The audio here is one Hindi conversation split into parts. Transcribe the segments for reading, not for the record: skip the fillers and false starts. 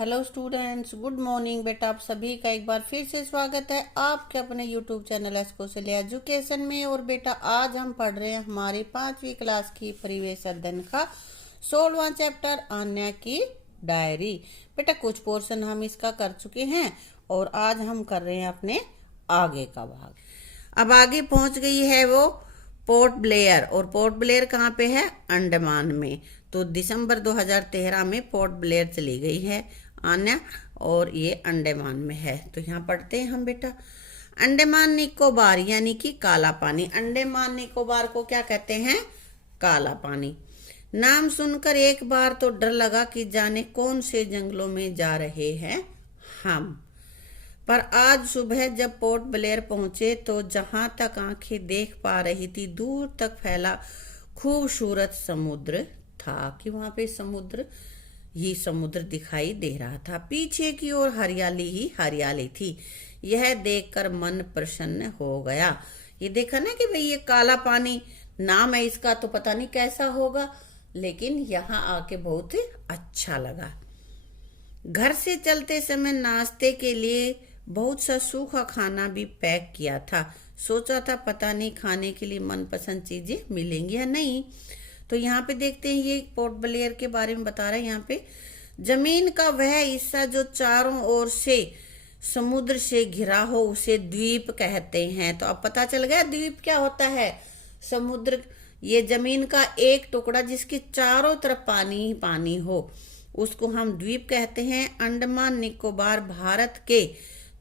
हेलो स्टूडेंट्स, गुड मॉर्निंग बेटा। आप सभी का एक बार फिर से स्वागत है आपके अपने यूट्यूब चैनल एस्कोसल एजुकेशन में। और बेटा आज हम पढ़ रहे हैं हमारी 5वीं क्लास की परिवेश अध्ययन का 16वां चैप्टर आन्या की डायरी। बेटा कुछ पोर्शन हम इसका कर चुके हैं और आज हम कर रहे हैं अपने आगे का भाग। अब आगे पहुंच गई है वो पोर्ट ब्लेयर। और पोर्ट ब्लेयर कहाँ पे है? अंडमान में। तो दिसंबर 2013 में पोर्ट ब्लेयर चली गई है आन्या और ये अंडमान में है। तो यहाँ पढ़ते हैं हम बेटा। अंडमान निकोबार यानी कि काला पानी। अंडमान निकोबार को क्या कहते हैं? काला पानी। नाम सुनकर एक बार तो डर लगा कि जाने कौन से जंगलों में जा रहे हैं हम। पर आज सुबह जब पोर्ट ब्लेयर पहुंचे तो जहां तक आंखें देख पा रही थी दूर तक फैला खूबसूरत समुद्र था। कि वहां पे समुद्र ही समुद्र दिखाई दे रहा था। पीछे की ओर हरियाली ही हरियाली थी। यह देखकर मन प्रसन्न हो गया। ये देखा ना कि भाई ये काला पानी नाम है इसका, तो पता नहीं कैसा होगा, लेकिन यहाँ आके बहुत अच्छा लगा। घर से चलते समय नाश्ते के लिए बहुत सा सूखा खाना भी पैक किया था। सोचा था पता नहीं खाने के लिए मनपसंद चीजें मिलेंगी या नहीं। तो यहाँ पे देखते हैं ये पोर्ट ब्लेयर के बारे में बता रहा है। यहाँ पे जमीन का वह हिस्सा जो चारों ओर से समुद्र से घिरा हो उसे द्वीप कहते हैं। तो अब पता चल गया द्वीप क्या होता है। समुद्र, ये जमीन का एक टुकड़ा जिसके चारों तरफ पानी ही पानी हो उसको हम द्वीप कहते हैं। अंडमान निकोबार भारत के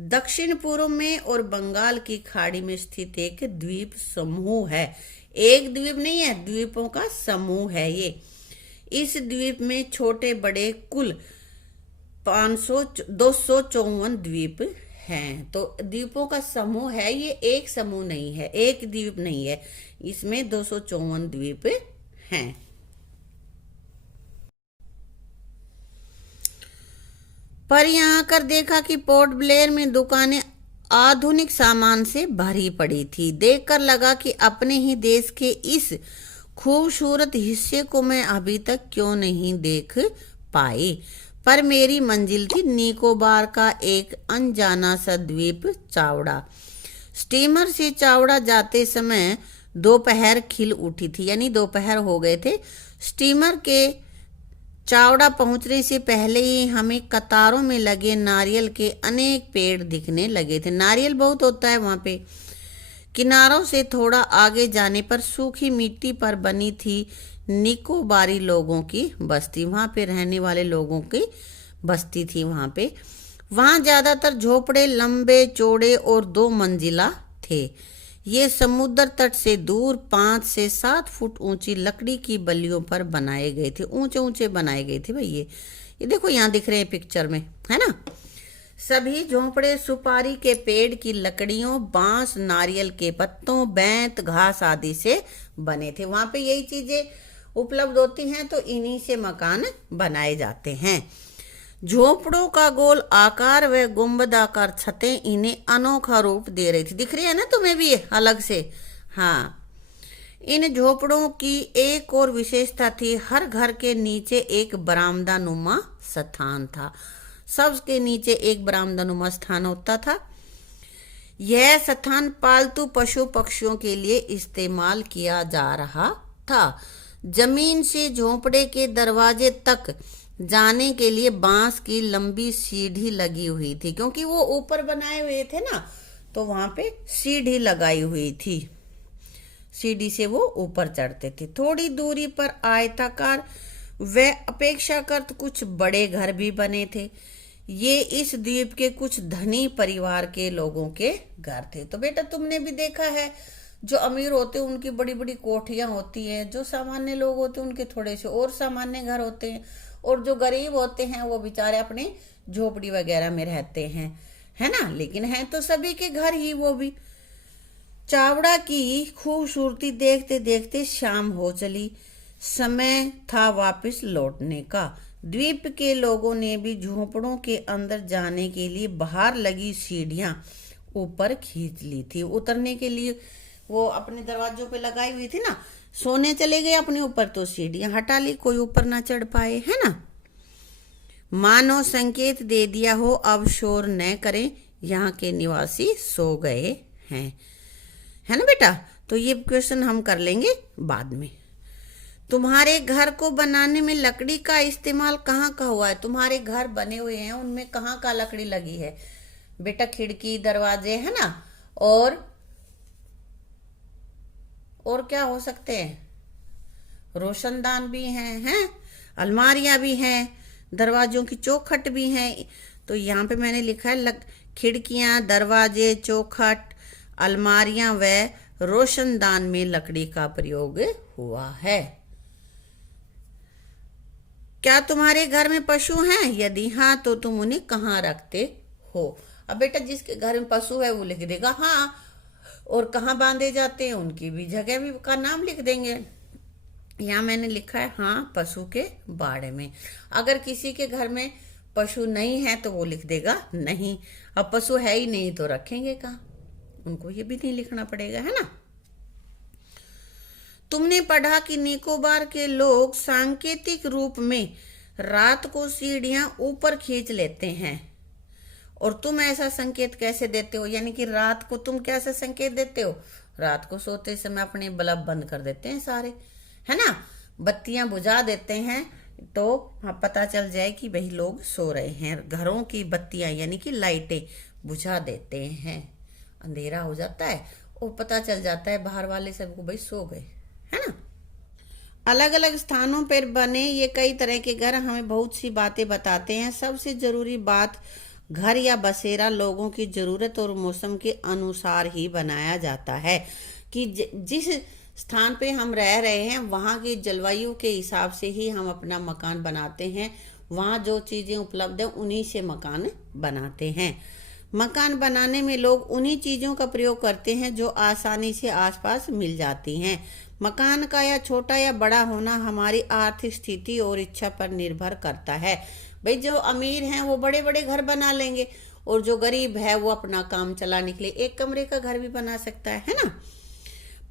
दक्षिण पूर्व में और बंगाल की खाड़ी में स्थित एक द्वीप समूह है। एक द्वीप नहीं है, द्वीपों का समूह है ये। इस द्वीप में छोटे बड़े कुल 254 द्वीप हैं। तो द्वीपों का समूह है ये, एक समूह नहीं है, एक द्वीप नहीं है। इसमें 254 द्वीप हैं। पर यहाँ आकर देखा कि पोर्ट ब्लेयर में दुकानें आधुनिक सामान से भरी पड़ी थी। देखकर लगा कि अपने ही देश के इस खूबसूरत हिस्से को मैं अभी तक क्यों नहीं देख पाई। पर मेरी मंजिल थी निकोबार का एक अनजाना सा द्वीप चावड़ा। स्टीमर से चावड़ा जाते समय दोपहर खिल उठी थी, यानी दोपहर हो गए थे। स्टीमर के चावड़ा पहुंचने से पहले ही हमें कतारों में लगे नारियल के अनेक पेड़ दिखने लगे थे। नारियल बहुत होता है वहां पे। किनारों से थोड़ा आगे जाने पर सूखी मिट्टी पर बनी थी निकोबारी लोगों की बस्ती। वहां पे रहने वाले लोगों की बस्ती थी वहां पे। वहां ज्यादातर झोपड़े लंबे चौड़े और 2 मंजिला थे। ये समुद्र तट से दूर 5 से 7 फुट ऊंची लकड़ी की बल्लियों पर बनाए गए थे। ऊंचे ऊंचे बनाए गए थे भाई। ये देखो यहाँ दिख रहे हैं पिक्चर में, है ना। सभी झोंपड़े सुपारी के पेड़ की लकड़ियों, बांस, नारियल के पत्तों, बैंत, घास आदि से बने थे। वहां पे यही चीजें उपलब्ध होती हैं, तो इन्हीं से मकान बनाए जाते हैं। झोपड़ों का गोल आकार व गुंबदाकार छतें इन्हें अनोखा रूप दे रही थी। दिख रही है ना तुम्हें भी अलग से? हाँ। इन झोपड़ों की एक और विशेषता थी, हर घर के नीचे एक बरामदा नुमा स्थान था। सबके नीचे एक बरामदा नुमा स्थान होता था। यह स्थान पालतू पशु पक्षियों के लिए इस्तेमाल किया जा रहा था। जमीन से झोपड़े के दरवाजे तक जाने के लिए बांस की लंबी सीढ़ी लगी हुई थी, क्योंकि वो ऊपर बनाए हुए थे ना, तो वहां पे सीढ़ी लगाई हुई थी। सीढ़ी से वो ऊपर चढ़ते थे। थोड़ी दूरी पर आयताकार व अपेक्षाकृत कुछ बड़े घर भी बने थे। ये इस द्वीप के कुछ धनी परिवार के लोगों के घर थे। तो बेटा तुमने भी देखा है, जो अमीर होते हैं उनकी बड़ी बड़ी कोठियां होती हैं, जो सामान्य लोग होते हैं उनके थोड़े से और सामान्य घर होते हैं, और जो गरीब होते हैं वो बेचारे अपने झोपड़ी वगैरह में रहते हैं, है ना। लेकिन है तो सभी के घर ही वो भी। चावड़ा की खूबसूरती देखते देखते शाम हो चली। समय था वापस लौटने का। द्वीप के लोगों ने भी झोपड़ों के अंदर जाने के लिए बाहर लगी सीढ़ियां ऊपर खींच ली थी। उतरने के लिए वो अपने दरवाजों पे लगाई हुई थी ना। सोने चले गए अपने ऊपर, तो सीढ़ियां हटा ली, कोई ऊपर ना चढ़ पाए, है ना। मानो संकेत दे दिया हो अब शोर न करें, यहाँ के निवासी सो गए हैं। है ना बेटा? तो ये क्वेश्चन हम कर लेंगे बाद में। तुम्हारे घर को बनाने में लकड़ी का इस्तेमाल कहाँ का हुआ है? तुम्हारे घर बने हुए हैं, उनमें कहाँ का लकड़ी लगी है बेटा? खिड़की, दरवाजे, है ना? और क्या हो सकते हैं? रोशनदान भी हैं, अलमारियां भी हैं, दरवाजों की चौखट भी हैं। तो यहाँ पे मैंने लिखा है खिड़कियां, दरवाजे, चौखट, अलमारियां व रोशनदान में लकड़ी का प्रयोग हुआ है। क्या तुम्हारे घर में पशु हैं? यदि हाँ तो तुम उन्हें कहाँ रखते हो? अब बेटा जिसके घर में पशु है वो लिख देगा हाँ, और कहाँ बांधे जाते हैं उनकी भी जगह भी का नाम लिख देंगे। यहाँ मैंने लिखा है हाँ, पशु के बाड़े में। अगर किसी के घर में पशु नहीं है तो वो लिख देगा नहीं। अब पशु है ही नहीं तो रखेंगे कहाँ? उनको ये भी नहीं लिखना पड़ेगा, है ना? तुमने पढ़ा कि निकोबार के लोग सांकेतिक रूप में रात को सीढ़ियां ऊपर खींच लेते हैं। और तुम ऐसा संकेत कैसे देते हो? यानी कि रात को तुम कैसे संकेत देते हो? रात को सोते समय अपने बल्ब बंद कर देते हैं सारे, है ना? बत्तियां बुझा देते हैं तो हाँ पता चल जाए कि भाई लोग सो रहे हैं। घरों की बत्तियां यानी कि लाइटें बुझा देते हैं, अंधेरा हो जाता है और पता चल जाता है बाहर वाले सबको भाई सो गए, है ना? अलग अलग स्थानों पर बने ये कई तरह के घर हमें बहुत सी बातें बताते हैं। सबसे जरूरी बात, घर या बसेरा लोगों की जरूरत और मौसम के अनुसार ही बनाया जाता है। कि जिस स्थान पे हम रह रहे हैं वहाँ की जलवायु के हिसाब से ही हम अपना मकान बनाते हैं। वहाँ जो चीज़ें उपलब्ध हैं उन्हीं से मकान बनाते हैं। मकान बनाने में लोग उन्हीं चीज़ों का प्रयोग करते हैं जो आसानी से आसपास मिल जाती हैं। मकान का या छोटा या बड़ा होना हमारी आर्थिक स्थिति और इच्छा पर निर्भर करता है। भाई जो अमीर हैं वो बड़े बड़े घर बना लेंगे और जो गरीब है वो अपना काम चलाने के लिए एक कमरे का घर भी बना सकता है ना?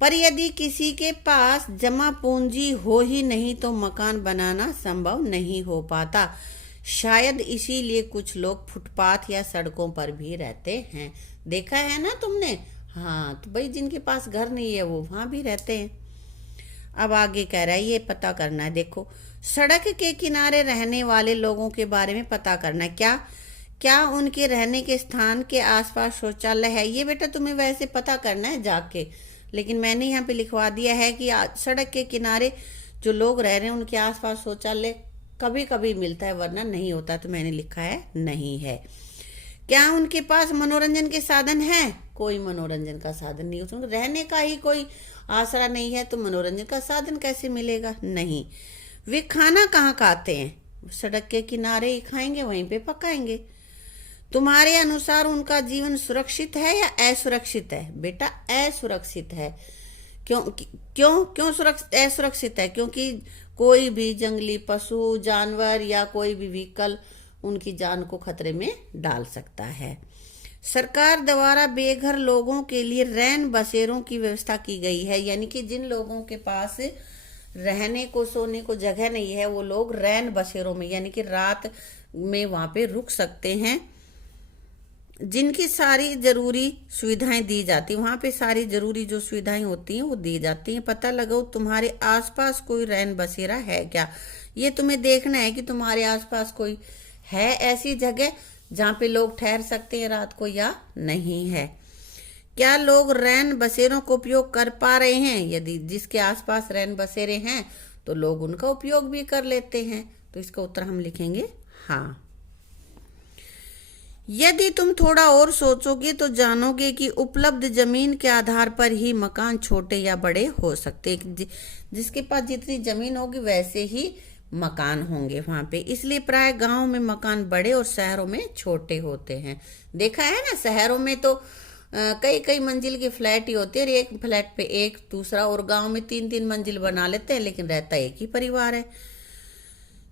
पर यदि किसी के पास जमा पूंजी हो ही नहीं तो मकान बनाना संभव नहीं हो पाता। शायद इसीलिए कुछ लोग फुटपाथ या सड़कों पर भी रहते हैं। देखा है ना तुमने? हाँ, तो भाई जिनके पास घर नहीं है वो वहां भी रहते हैं। अब आगे कह रहा है ये पता करना है। देखो, सड़क के किनारे रहने वाले लोगों के बारे में पता करना है। क्या उनके रहने के स्थान के आसपास शौचालय है? ये बेटा तुम्हें वैसे पता करना है जाके, लेकिन मैंने यहाँ पे लिखवा दिया है कि सड़क के किनारे जो लोग रह रहे हैं उनके आसपास शौचालय कभी कभी मिलता है वरना नहीं होता। तो मैंने लिखा है नहीं है। क्या उनके पास मनोरंजन के साधन है? कोई मनोरंजन का साधन नहीं। उसमें रहने का ही कोई आसरा नहीं है तो मनोरंजन का साधन कैसे मिलेगा? नहीं। वे खाना कहाँ खाते हैं? सड़क के किनारे ही खाएंगे, वहीं पे पकाएंगे। तुम्हारे अनुसार उनका जीवन सुरक्षित है या असुरक्षित है? बेटा असुरक्षित है। क्यों असुरक्षित है? क्योंकि कोई भी जंगली पशु, जानवर या कोई भी व्हीकल उनकी जान को खतरे में डाल सकता है। सरकार द्वारा बेघर लोगों के लिए रैन बसेरों की व्यवस्था की गई है। यानी कि जिन लोगों के पास रहने को, सोने को जगह नहीं है वो लोग रैन बसेरों में यानी कि रात में वहां पे रुक सकते हैं। जिनकी सारी जरूरी सुविधाएं दी जाती, वहां पे सारी जरूरी जो सुविधाएं होती हैं वो दी जाती हैं। पता लगाओ तुम्हारे आसपास कोई रैन बसेरा है क्या? ये तुम्हें देखना है कि तुम्हारे आसपास कोई है ऐसी जगह जहाँ पे लोग ठहर सकते हैं रात को या नहीं है। क्या लोग रैन बसेरों का उपयोग कर पा रहे हैं? यदि जिसके आसपास रैन बसेरे हैं तो लोग उनका उपयोग भी कर लेते हैं। तो इसका उत्तर हम लिखेंगे हाँ। यदि तुम थोड़ा और सोचोगे तो जानोगे कि उपलब्ध जमीन के आधार पर ही मकान छोटे या बड़े हो सकते। जिसके पास जितनी जमीन होगी वैसे ही मकान होंगे वहां पे। इसलिए प्राय गांव में मकान बड़े और शहरों में छोटे होते हैं। देखा है ना, शहरों में तो कई कई मंजिल की फ्लैट ही होती है, एक फ्लैट पे एक दूसरा, और गांव में 3-3 मंजिल बना लेते हैं लेकिन रहता एक ही परिवार है।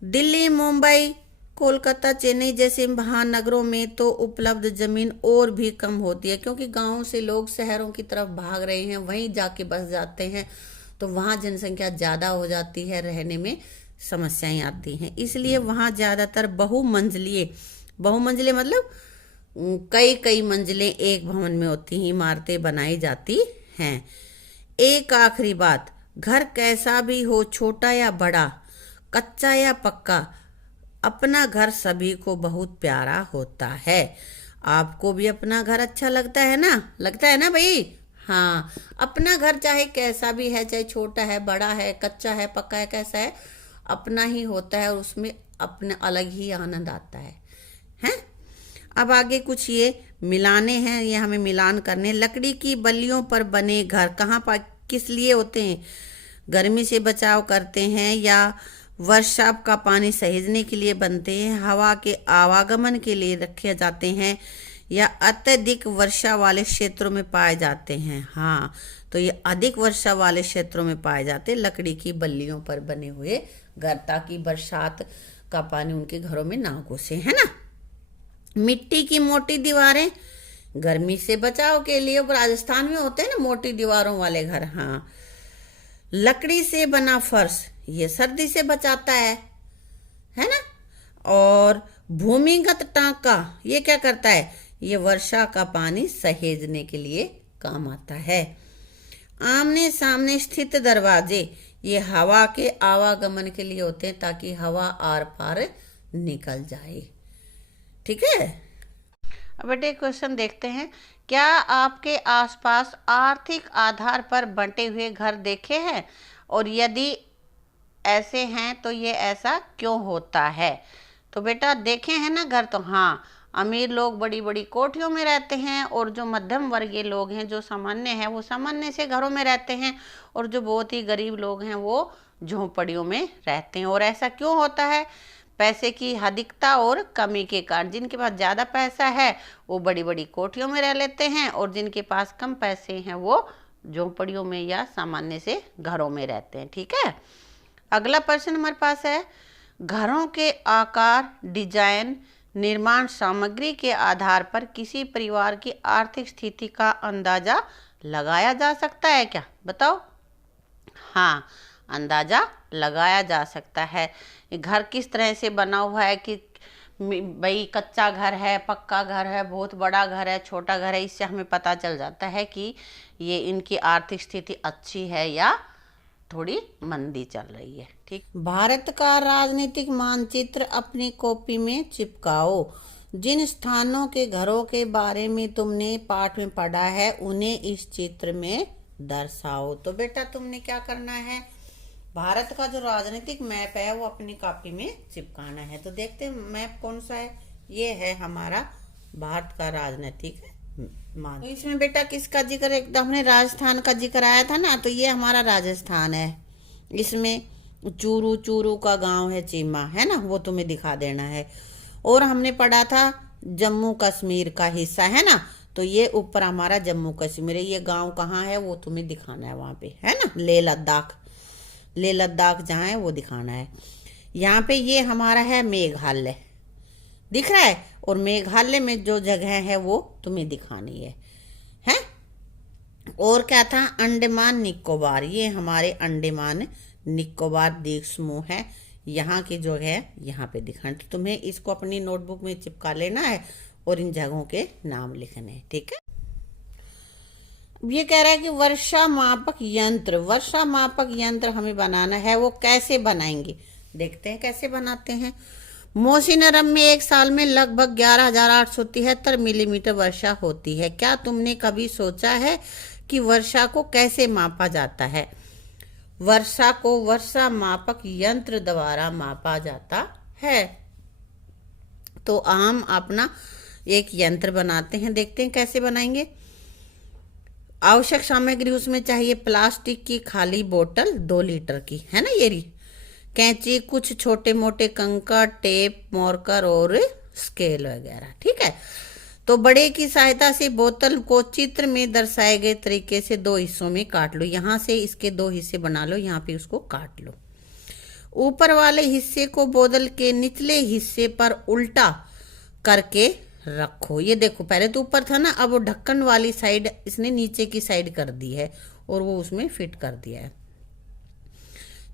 दिल्ली, मुंबई, कोलकाता, चेन्नई जैसे महानगरों में तो उपलब्ध जमीन और भी कम होती है क्योंकि गांवों से लोग शहरों की तरफ भाग रहे हैं, वहीं जाके बस जाते हैं तो वहां जनसंख्या ज्यादा हो जाती है, रहने में समस्याएं आती हैं। इसलिए वहाँ ज़्यादातर बहुमंजिले मतलब कई कई मंजिलें एक भवन में होती हैं, इमारतें बनाई जाती हैं। एक आखिरी बात, घर कैसा भी हो, छोटा या बड़ा, कच्चा या पक्का, अपना घर सभी को बहुत प्यारा होता है। आपको भी अपना घर अच्छा लगता है ना भाई? हाँ, अपना घर चाहे कैसा भी है, चाहे छोटा है, बड़ा है, कच्चा है, पक्का है, कैसा है, अपना ही होता है और उसमें अपना अलग ही आनंद आता है। हैं? अब आगे कुछ ये मिलाने हैं, ये हमें मिलान करने। लकड़ी की बल्लियों पर बने घर कहाँ पर किस लिए होते हैं? गर्मी से बचाव करते हैं, या वर्षा का पानी सहेजने के लिए बनते हैं, हवा के आवागमन के लिए रखे जाते हैं, या अत्यधिक वर्षा वाले क्षेत्रों में पाए जाते हैं। हाँ, तो ये अधिक वर्षा वाले क्षेत्रों में पाए जाते हैं लकड़ी की बल्लियों पर बने हुए घर, ताकि बरसात का पानी उनके घरों में ना घुसे, है ना। मिट्टी की मोटी दीवारें गर्मी से बचाव के लिए, राजस्थान में होते हैं ना मोटी दीवारों वाले घर। हाँ, लकड़ी से बना फर्श ये सर्दी से बचाता है ना। और भूमिगत टांका ये क्या करता है? ये वर्षा का पानी सहेजने के लिए काम आता है। आमने सामने स्थित दरवाजे ये हवा के आवागमन के लिए होते हैं, ताकि हवा आर पार निकल जाए। ठीक है। अब बेटे क्वेश्चन देखते हैं। क्या आपके आसपास आर्थिक आधार पर बंटे हुए घर देखे हैं, और यदि ऐसे हैं तो ये ऐसा क्यों होता है? तो बेटा देखे हैं ना घर, तो हाँ, अमीर लोग बड़ी बड़ी कोठियों में रहते हैं, और जो मध्यम वर्गीय लोग हैं, जो सामान्य हैं, वो सामान्य से घरों में रहते हैं, और जो बहुत ही गरीब लोग हैं वो झोंपड़ियों में रहते हैं। और ऐसा क्यों होता है? पैसे की अधिकता और कमी के कारण। जिनके पास ज़्यादा पैसा है वो बड़ी बड़ी कोठियों में रह लेते हैं, और जिनके पास कम पैसे हैं वो झोंपड़ियों में या सामान्य से घरों में रहते हैं। ठीक है। अगला प्रश्न हमारे पास है, घरों के आकार, डिजाइन, निर्माण सामग्री के आधार पर किसी परिवार की आर्थिक स्थिति का अंदाजा लगाया जा सकता है क्या? बताओ। हाँ, अंदाजा लगाया जा सकता है। घर किस तरह से बना हुआ है, कि भाई कच्चा घर है, पक्का घर है, बहुत बड़ा घर है, छोटा घर है, इससे हमें पता चल जाता है कि ये इनकी आर्थिक स्थिति अच्छी है या थोड़ी मंदी चल रही है। ठीक। भारत का राजनीतिक मानचित्र अपनी कॉपी में चिपकाओ। जिन स्थानों के घरों के बारे में तुमने पाठ में पढ़ा है उन्हें इस चित्र में दर्शाओ। तो बेटा तुमने क्या करना है, भारत का जो राजनीतिक मैप है वो अपनी कॉपी में चिपकाना है। तो देखते हैं मैप कौन सा है। ये है हमारा भारत का राजनीतिक मान। तो इसमें बेटा किसका जिक्र, एकदम हमने राजस्थान का जिक्र आया था ना, तो ये हमारा राजस्थान है। इसमें चूरू का गांव है, चीमा है ना, वो तुम्हें दिखा देना है। और हमने पढ़ा था जम्मू कश्मीर का हिस्सा है ना, तो ये ऊपर हमारा जम्मू कश्मीर है। ये गांव कहाँ है वो तुम्हें दिखाना है, वहां पे है ना, लेह लद्दाख जहाँ है वो दिखाना है। यहाँ पे ये हमारा है मेघालय, दिख रहा है, और मेघालय में जो जगह है वो तुम्हें दिखानी है। और क्या था, अंडमान निकोबार, ये हमारे अंडमान निकोबार द्वीप समूह है, यहाँ की जो है यहाँ पे दिखाना। तो तुम्हें इसको अपनी नोटबुक में चिपका लेना है और इन जगहों के नाम लिखने हैं। ठीक है। ये कह रहा है कि वर्षा मापक यंत्र हमें बनाना है। वो कैसे बनाएंगे, देखते हैं कैसे बनाते हैं। मौसीनरम में एक साल में लगभग 11,873 मिलीमीटर वर्षा होती है। क्या तुमने कभी सोचा है कि वर्षा को कैसे मापा जाता है? वर्षा को वर्षा मापक यंत्र द्वारा मापा जाता है। तो हम अपना एक यंत्र बनाते हैं, देखते हैं कैसे बनाएंगे। आवश्यक सामग्री उसमें चाहिए प्लास्टिक की खाली बोतल 2 लीटर की, है ना, ये रही, कैंची, कुछ छोटे मोटे कंकड़, टेप, मार्कर और स्केल वगैरह। ठीक है। तो बड़े की सहायता से बोतल को चित्र में दर्शाए गए तरीके से 2 हिस्सों में काट लो। यहाँ से इसके 2 हिस्से बना लो, यहाँ पे उसको काट लो। ऊपर वाले हिस्से को बोतल के निचले हिस्से पर उल्टा करके रखो। ये देखो, पहले तो ऊपर था ना, अब वो ढक्कन वाली साइड इसने नीचे की साइड कर दी है और वो उसमें फिट कर दिया है।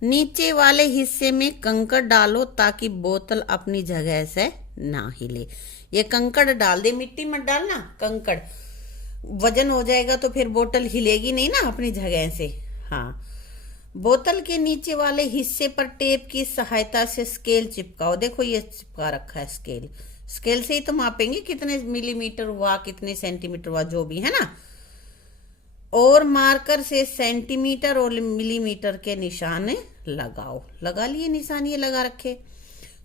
नीचे वाले हिस्से में कंकड़ डालो ताकि बोतल अपनी जगह से ना हिले। ये कंकड़ डाल दे, मिट्टी मत डालना, कंकड़ वजन हो जाएगा तो फिर बोतल हिलेगी नहीं ना अपनी जगह से। हाँ, बोतल के नीचे वाले हिस्से पर टेप की सहायता से स्केल चिपकाओ। देखो ये चिपका रखा है स्केल, स्केल से ही तो मापेंगे कितने मिलीमीटर हुआ, कितने सेंटीमीटर हुआ, जो भी है ना। और मार्कर से सेंटीमीटर और मिलीमीटर के निशान लगाओ। लगा लिए निशान, ये लगा रखे।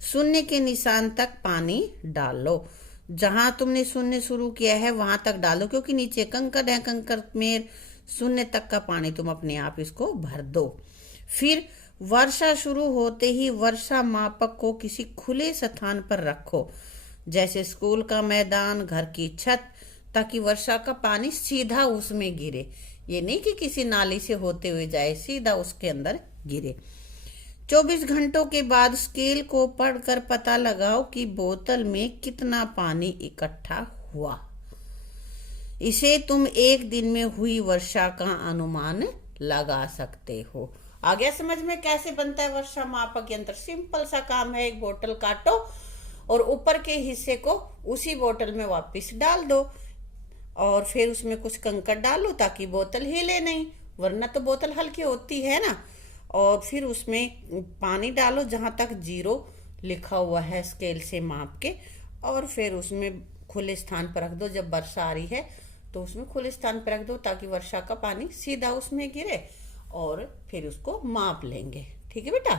शून्य के निशान तक पानी डालो। जहां तुमने शून्य शुरू किया है वहां तक डालो, क्योंकि नीचे कंकड़ है, कंकड़ में शून्य तक का पानी तुम अपने आप इसको भर दो। फिर वर्षा शुरू होते ही वर्षा मापक को किसी खुले स्थान पर रखो, जैसे स्कूल का मैदान, घर की छत, ताकि वर्षा का पानी सीधा उसमें गिरे। ये नहीं कि किसी नाली से होते हुए जाए, सीधा उसके अंदर गिरे। 24 घंटों के बाद स्केल को पढ़कर पता लगाओ कि बोतल में कितना पानी इकट्ठा हुआ। इसे तुम एक दिन में हुई वर्षा का अनुमान लगा सकते हो। आ गया समझ में कैसे बनता है वर्षा मापक यंत्र? सिंपल सा काम है, एक बोतल काटो और ऊपर के हिस्से को उसी बोतल में वापस डाल दो और फिर उसमें कुछ कंकड़ डालो ताकि बोतल हिले नहीं, वरना तो बोतल हल्की होती है ना। और फिर उसमें पानी डालो जहां तक 0 लिखा हुआ है स्केल से माप के, और फिर उसमें खुले स्थान पर रख दो। जब वर्षा आ रही है तो उसमें खुले स्थान पर रख दो ताकि वर्षा का पानी सीधा उसमें गिरे, और फिर उसको माप लेंगे। ठीक है बेटा?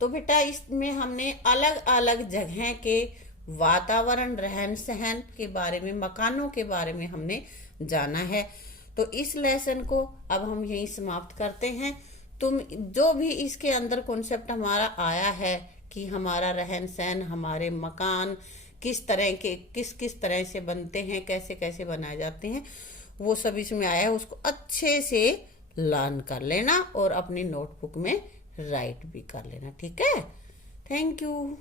तो बेटा इसमें हमने अलग अलग जगह के वातावरण, रहन सहन के बारे में, मकानों के बारे में हमने जाना है। तो इस लेसन को अब हम यहीं समाप्त करते हैं। तुम जो भी इसके अंदर कॉन्सेप्ट हमारा आया है कि हमारा रहन सहन, हमारे मकान किस तरह के, किस किस तरह से बनते हैं, कैसे कैसे बनाए जाते हैं, वो सब इसमें आया है। उसको अच्छे से लर्न कर लेना और अपनी नोटबुक में राइट भी कर लेना। ठीक है? Thank you.